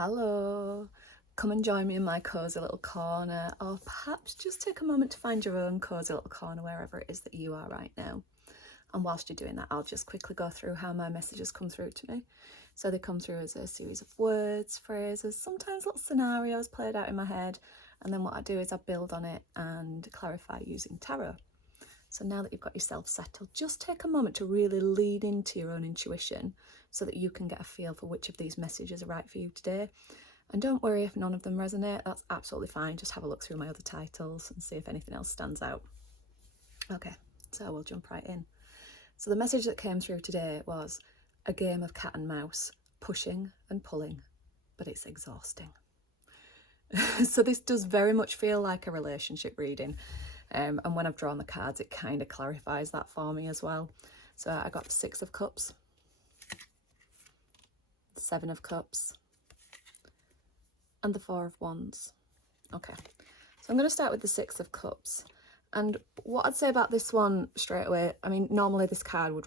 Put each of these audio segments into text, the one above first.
Hello, come and join me in my cosy little corner, or perhaps just take a moment to find your own cosy little corner wherever it is that you are right now. And whilst you're doing that, I'll just quickly go through how my messages come through to me. So they come through as a series of words, phrases, sometimes little scenarios played out in my head, and then what I do is I build on it and clarify using tarot. So now that you've got yourself settled, just take a moment to really lean into your own intuition so that you can get a feel for which of these messages are right for you today. And don't worry if none of them resonate, that's absolutely fine. Just have a look through my other titles and see if anything else stands out. Okay, so we'll jump right in. So the message that came through today was a game of cat and mouse, pushing and pulling, but it's exhausting. So this does very much feel like a relationship reading. And when I've drawn the cards, it kind of clarifies that for me as well. So I got the Six of Cups, Seven of Cups, and the Four of Wands. Okay, so I'm going to start with the Six of Cups. And what I'd say about this one straight away, I mean, normally this card would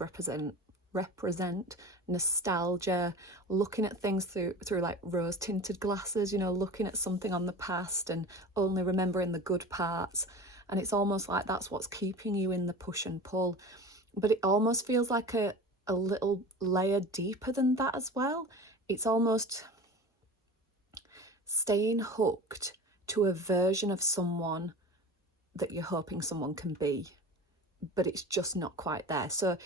represent nostalgia, looking at things through like rose tinted glasses, you know, looking at something on the past and only remembering the good parts. And it's almost like that's what's keeping you in the push and pull. But it almost feels like a little layer deeper than that as well. It's almost staying hooked to a version of someone that you're hoping someone can be, but it's just not quite there. So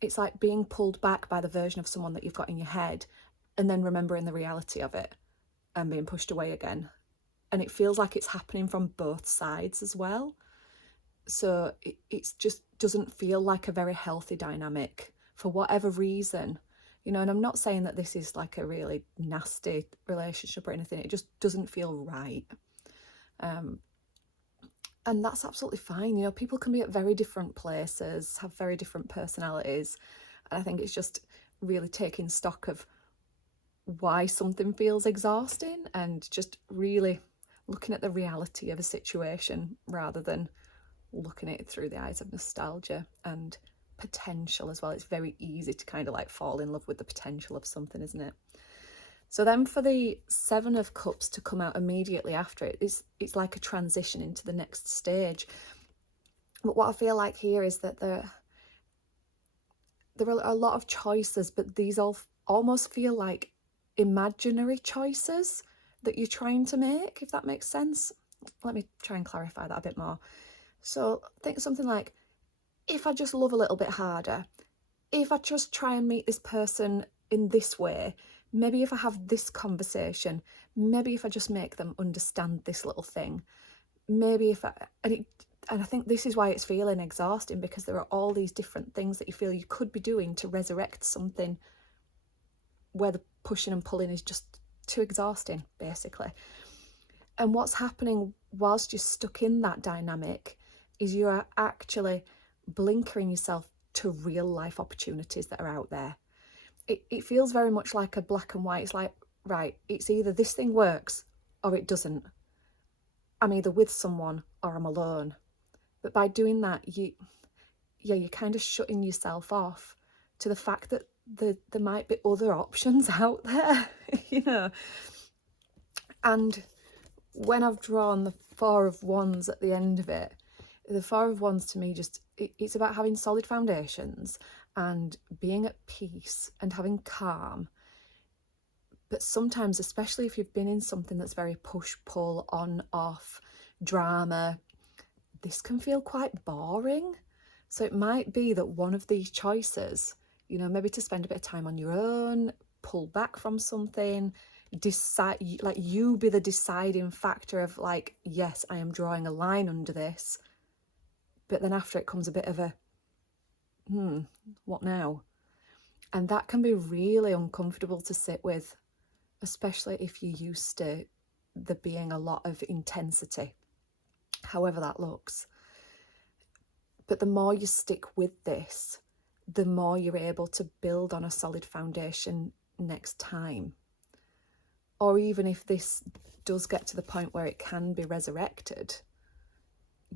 it's like being pulled back by the version of someone that you've got in your head and then remembering the reality of it and being pushed away again. And it feels like it's happening from both sides as well. So it just doesn't feel like a very healthy dynamic for whatever reason, you know. And I'm not saying that this is like a really nasty relationship or anything. It just doesn't feel right. And that's absolutely fine. You know, people can be at very different places, have very different personalities. And I think it's just really taking stock of why something feels exhausting and just really looking at the reality of a situation rather than looking at it through the eyes of nostalgia and potential as well. It's very easy to kind of like fall in love with the potential of something, isn't it? So then for the Seven of Cups to come out immediately after it, it's like a transition into the next stage. But what I feel like here is that there are a lot of choices, but these all almost feel like imaginary choices that you're trying to make, if that makes sense. Let me try and clarify that a bit more. So think something like, if I just love a little bit harder, if I just try and meet this person in this way, maybe if I have this conversation, maybe if I just make them understand this little thing, maybe if I, and I think this is why it's feeling exhausting, because there are all these different things that you feel you could be doing to resurrect something where the pushing and pulling is just too exhausting, basically. And what's happening whilst you're stuck in that dynamic is you are actually blinkering yourself to real life opportunities that are out there. It feels very much like a black and white. It's like, right, it's either this thing works or it doesn't. I'm either with someone or I'm alone. But by doing that, you're kind of shutting yourself off to the fact that there might be other options out there, you know. And when I've drawn the Four of Wands at the end of it, the Four of Wands to me just, it's about having solid foundations and being at peace and having calm. But sometimes, especially if you've been in something that's very push, pull, on, off, drama, this can feel quite boring. So it might be that one of these choices, you know, maybe to spend a bit of time on your own, pull back from something, decide, like you be the deciding factor of like, yes, I am drawing a line under this. But then after it comes a bit of a, what now? And that can be really uncomfortable to sit with, especially if you're used to there being a lot of intensity, however that looks. But the more you stick with this, the more you're able to build on a solid foundation next time. Or even if this does get to the point where it can be resurrected,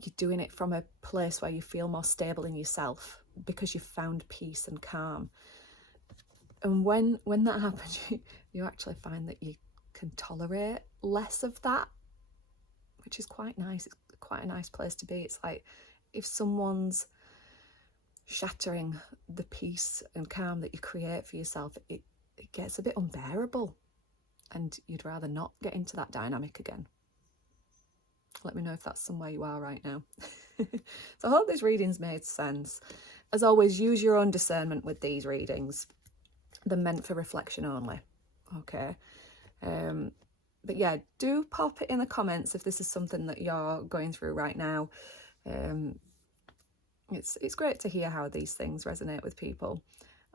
you're doing it from a place where you feel more stable in yourself because you've found peace and calm. And when that happens, you actually find that you can tolerate less of that, which is quite nice. It's quite a nice place to be. It's like if someone's shattering the peace and calm that you create for yourself, it gets a bit unbearable and you'd rather not get into that dynamic again. Let me know if that's somewhere you are right now. So I hope this reading's made sense. As always, use your own discernment with these readings. They're meant for reflection only, okay? But yeah, do pop it in the comments if this is something that you're going through right now. It's great to hear how these things resonate with people.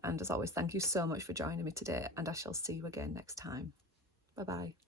And as always, thank you so much for joining me today, and I shall see you again next time. Bye-bye.